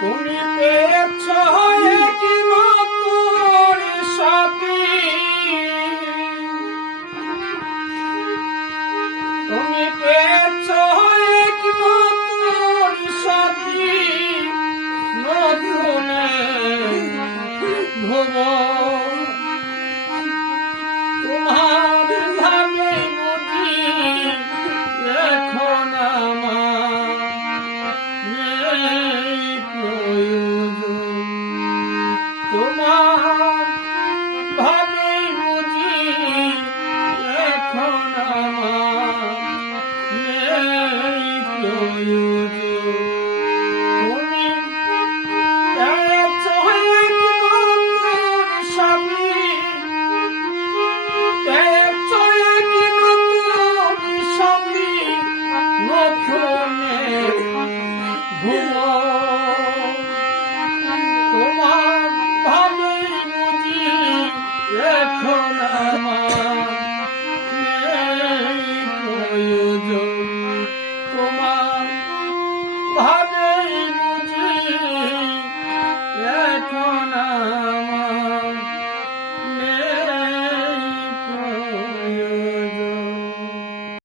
তুমি পেয়েছ এক নতুন সাথী, তুমি পেয়েছ এক নতুন সাথী, নতুন ভুবন। তোমার ভাবে বুঝি এখন আমার নেই প্রয়োজন, তোমার ভাবে বুঝি এখন আমার নেই প্রয়োজন। তুমি পেয়েছ এক নতুন স্বামী, পেয়েছ এক নতুন স্বামী, নতুন ভুবন। তোমার ভাবে বুঝি এখন আমার নেই প্রয়োজন, তোমার ভাবে বুঝি এখন